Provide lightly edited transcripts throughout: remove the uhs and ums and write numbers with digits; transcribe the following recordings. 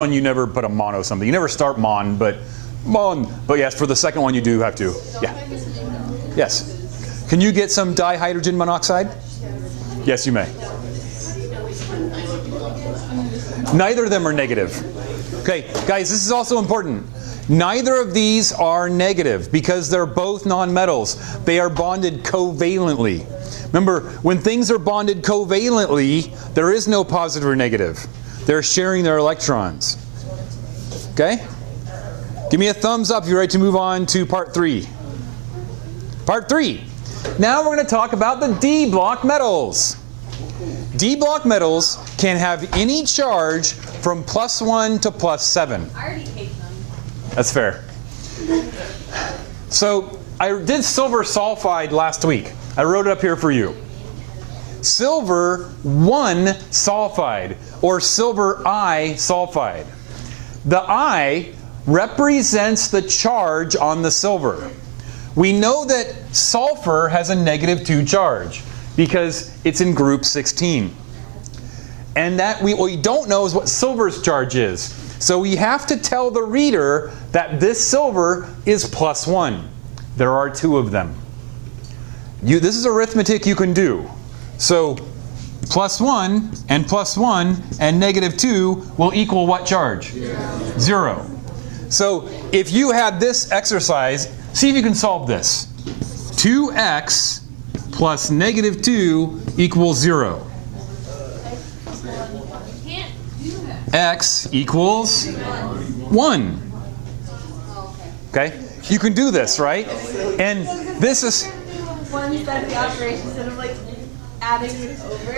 one you never put a mono something. You never start mon, but yes, for the second one you do have to. Yeah. Yes. Can you get some dihydrogen monoxide? Yes, you may. Neither of them are negative. Okay, guys, this is also important. Neither of these are negative because they're both nonmetals. They are bonded covalently. Remember, when things are bonded covalently, there is no positive or negative. They're sharing their electrons. Okay? Give me a thumbs up if you're ready to move on to part 3. Part 3. Now we're going to talk about the D block metals. D block metals can have any charge from +1 to +7. I already hate them. That's fair. So I did silver sulfide last week. I wrote it up here for you. Silver 1 sulfide, or silver I sulfide. The I represents the charge on the silver. We know that sulfur has a -2 charge because it's in group 16. And that what we don't know is what silver's charge is. So we have to tell the reader that this silver is +1. There are 2 of them. This is arithmetic you can do. So +1 and +1 and -2 will equal what charge? 0. So if you had this exercise, see if you can solve this. 2x plus -2 equals 0. X equals 1. Okay? You can do this, right? And this is... One side of the operation instead of like adding it over.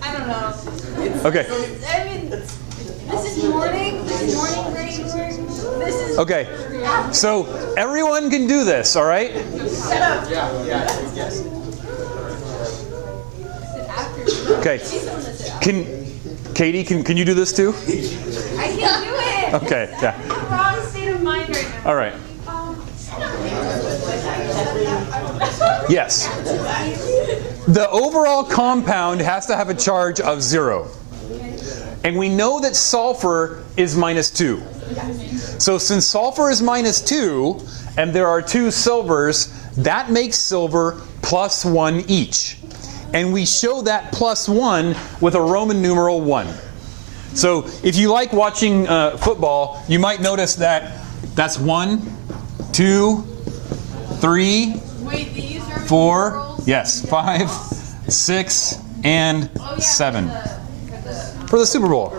I don't know. Okay. I mean, this is morning grade work. This is... Okay. So everyone can do this, all right? Yes. Okay. Katie, can you do this too? I can't do it. Okay, yeah. I'm in the wrong state of mind right now. All right. Yes. The overall compound has to have a charge of 0. And we know that sulfur is -2. So since sulfur is -2, and there are 2 silvers, that makes silver +1 each. And we show that +1 with a Roman numeral 1. So if you like watching football, you might notice that that's 1, 2, 3, Wait, they use Roman 4, numerals? yes, 5, 6, and Oh, yeah, 7 for for the Super Bowl.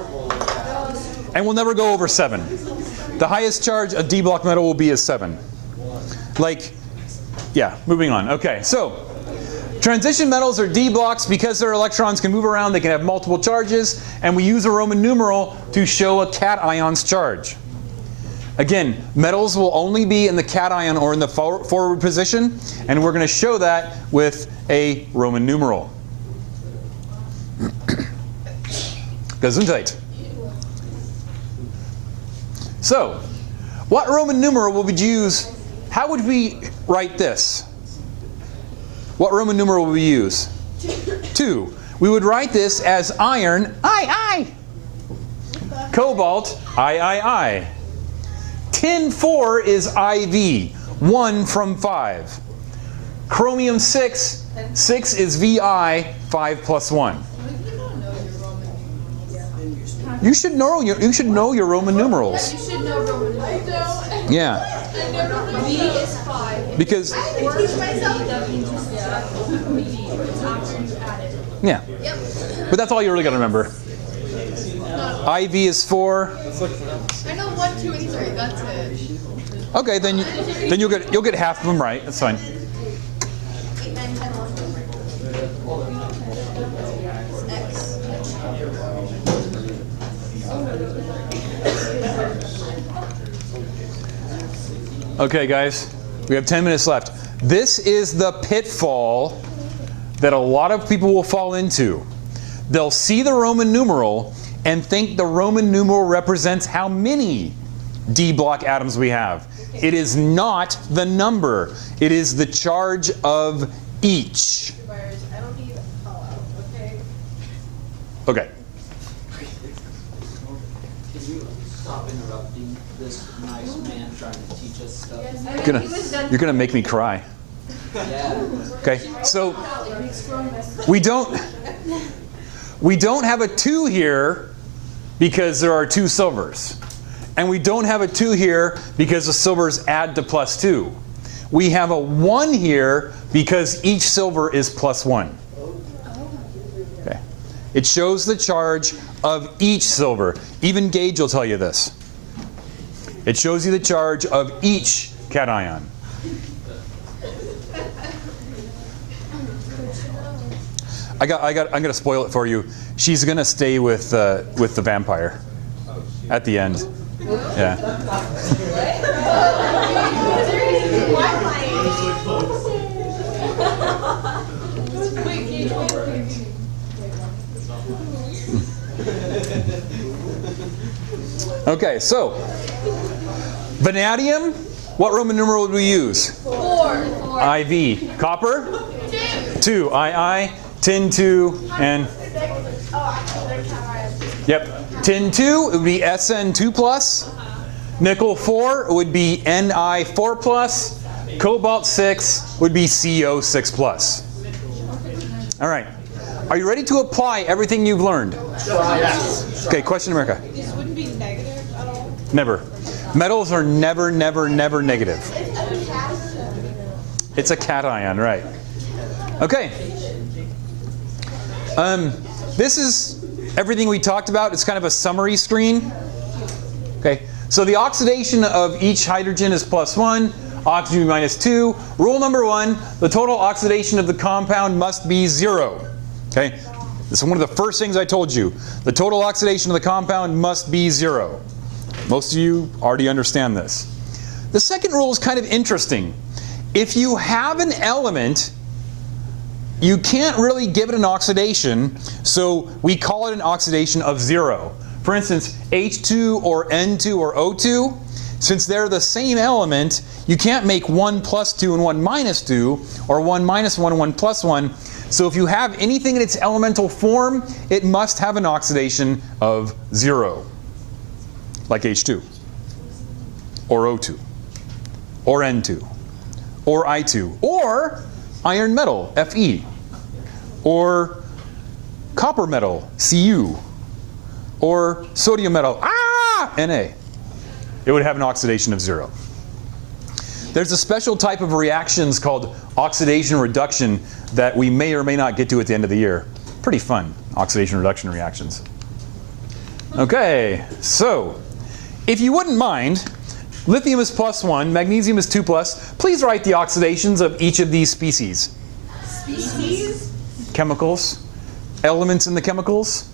And we'll never go over 7. The highest charge a D block metal will be is 7. Like, yeah, moving on. Okay, so transition metals are D blocks because their electrons can move around, they can have multiple charges, and we use a Roman numeral to show a cation's charge. Again, metals will only be in the cation or in the forward position, and we're going to show that with a Roman numeral. Gesundheit. So, what Roman numeral will we use? How would we write this? What Roman numeral will we use? 2. We would write this as iron, I. Cobalt, I. Tin 4 is IV, 1 from 5. Chromium 6 is VI, 5 plus 1. You should know your Roman numerals. You should know Roman numerals. Yeah. V is 5. Because yeah. But that's all you really got to remember. IV is 4. I know 1, 2, and 3. That's it. Okay, then you'll get half of them right. That's fine. 8, 9, 10, 11. X. Okay, guys, we have 10 minutes left. This is the pitfall that a lot of people will fall into. They'll see the Roman numeral and think the Roman numeral represents how many D block atoms we have. It is not the number. It is the charge of each. I don't need a call out, okay? Okay. you stop interrupting this nice man trying to teach us stuff? You're gonna make me cry. Yeah. Okay, so we don't have a 2 here because there are 2 silvers. And we don't have a 2 here because the silvers add to +2. We have a 1 here because each silver is +1. Okay. It shows the charge of each silver. Even Gage will tell you this. It shows you the charge of each cation. I'm gonna spoil it for you. She's gonna stay with the vampire at the end. Yeah. Okay, so vanadium. What Roman numeral would we use? 4. IV. Copper? 2. II. Tin 2 and. Yep. Tin 2, it would be SN2+. Nickel 4 would be Ni4+. Cobalt 6 would be CO6+. All right. Are you ready to apply everything you've learned? Yes. Okay, question, America. This wouldn't be negative at all. Never. Metals are never, never, never negative. It's a cation, right. Okay. This is everything we talked about. It's kind of a summary screen. Okay. So the oxidation of each hydrogen is +1, oxygen -2. Rule number 1, the total oxidation of the compound must be 0. Okay. This is one of the first things I told you. The total oxidation of the compound must be 0. Most of you already understand this. The second rule is kind of interesting. If you have an element, you can't really give it an oxidation, so we call it an oxidation of 0. For instance, H2 or N2 or O2, since they're the same element, you can't make 1 + 2 and 1 - 2, or 1 - 1 and 1 + 1. So if you have anything in its elemental form, it must have an oxidation of 0. Like H2, or O2, or N2, or I2, or iron metal, Fe, or copper metal, Cu, or sodium metal, Na. It would have an oxidation of 0. There's a special type of reactions called oxidation reduction that we may or may not get to at the end of the year. Pretty fun, oxidation reduction reactions. Okay, so if you wouldn't mind, lithium is +1, magnesium is 2+. Please write the oxidations of each of these species. Species? Chemicals. Elements in the chemicals.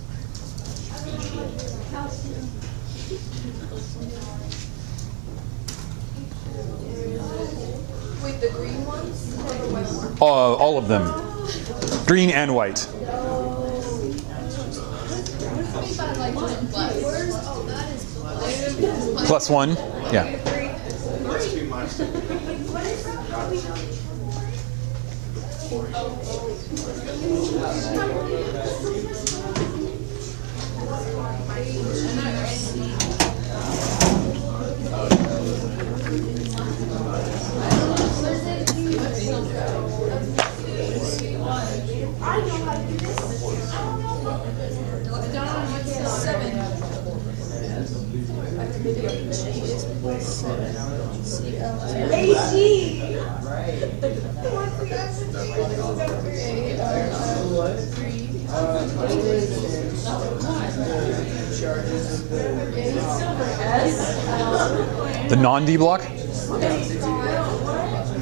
Wait, the green ones? Or the white ones? All of them. Green and white. +1, yeah. The non-D block?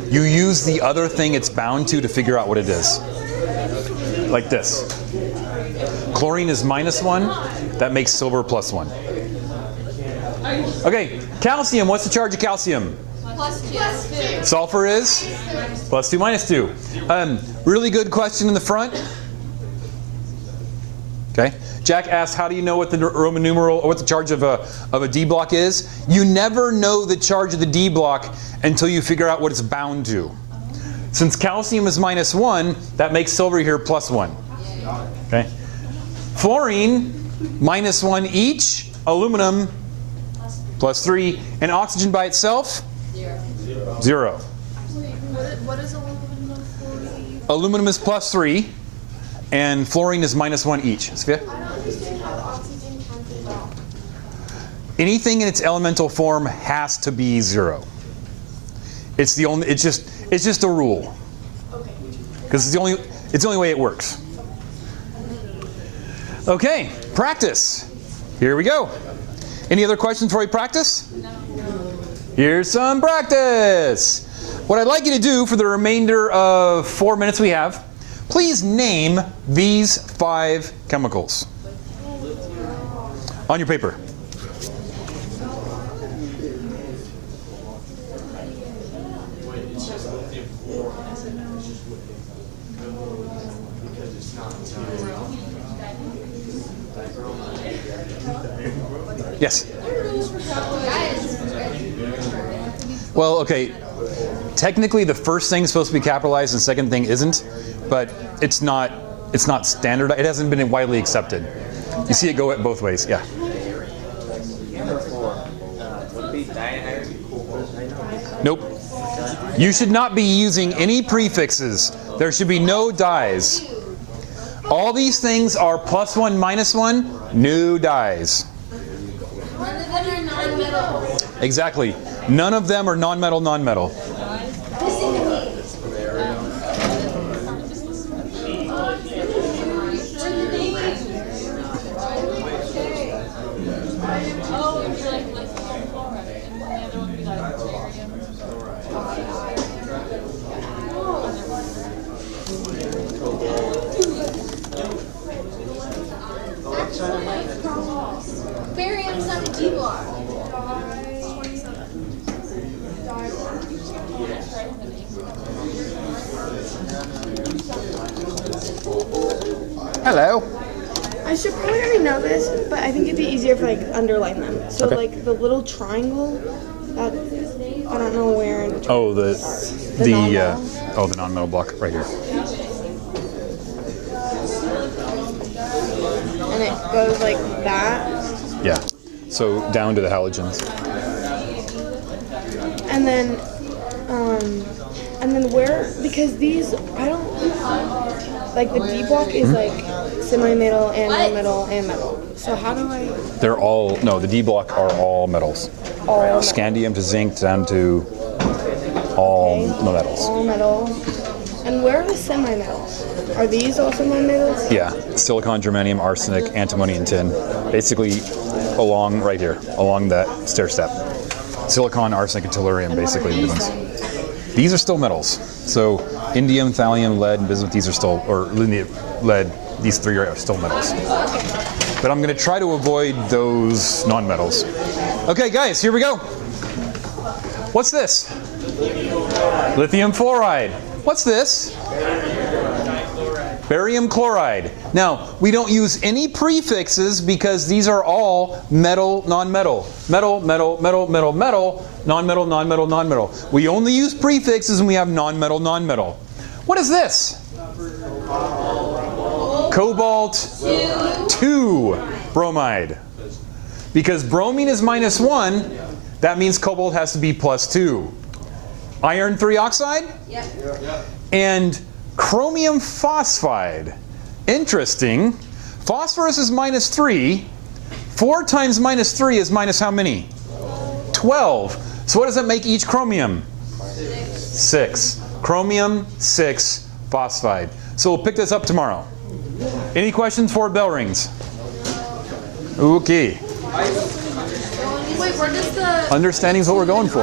You use the other thing it's bound to figure out what it is. Like this. Chlorine is -1. That makes silver +1. Okay, calcium. What's the charge of calcium? +2. Sulfur is? +2 -2. Really good question in the front. Okay. Jack asked, how do you know what the Roman numeral or what the charge of a D block is? You never know the charge of the D block until you figure out what it's bound to. Since calcium is -1, that makes silver here +1. Okay. Fluorine, -1 each. Aluminum, plus 3. And oxygen by itself? 0. What is aluminum fluorine? Aluminum is plus 3, and fluorine is minus 1 each. Sophia? I don't understand how the oxygen cancels out. Anything in its elemental form has to be 0. It's the only. It's just a rule. Okay. Because it's the only way it works. Okay, practice. Here we go. Any other questions before we practice? No. Here's some practice. What I'd like you to do for the remainder of 4 minutes we have, please name these 5 chemicals on your paper. Yes? Well, okay. Technically, the first thing is supposed to be capitalized, and the second thing isn't, but it's not standard. It hasn't been widely accepted. You see it go both ways. Yeah. Nope. You should not be using any prefixes. There should be no dyes. All these things are plus 1, minus 1, no dyes. None of them are non-metal. Exactly. None of them are non-metal, non-metal. Barium's on the D-block. Hello. I should probably already know this, but I think it'd be easier if I underline them. So Okay. like the little triangle, that I don't know where. In Oh, the non-metal. non-metal block right here. And it goes like that, Yeah. So down to the halogens. and then where, because these I don't like, the D block is like semi-metal and non-metal and metal. So how do I They're all the D block are all metals. all metal? Scandium to zinc down to all the metals. All metal. And where are the semi-metals? Are these also non-metals? Yeah. Silicon, germanium, arsenic, antimony, and tin. Basically along right here, along that stair step. Silicon, arsenic, and tellurium, basically the ones. These are still metals. So indium, thallium, lead, and bismuth, these are still, or lead, these 3 are still metals. But I'm going to try to avoid those non-metals. Okay, guys, here we go. What's this? Lithium fluoride. What's this? Barium chloride. Now, we don't use any prefixes because these are all metal, non-metal. Metal, metal, metal, metal, metal, non-metal, non-metal, non-metal. We only use prefixes when we have non-metal, non-metal. What is this? Cobalt 2 bromide. Because bromine is minus 1, that means cobalt has to be plus 2. Iron 3 oxide? Yep. And chromium phosphide. Interesting. Phosphorus is minus 3. 4 times minus 3 is minus how many? 12. So what does that make each chromium? 6. Chromium 6 phosphide. So we'll pick this up tomorrow. Any questions for bell rings? Okay. Wait, where does the Understanding is what we're going for.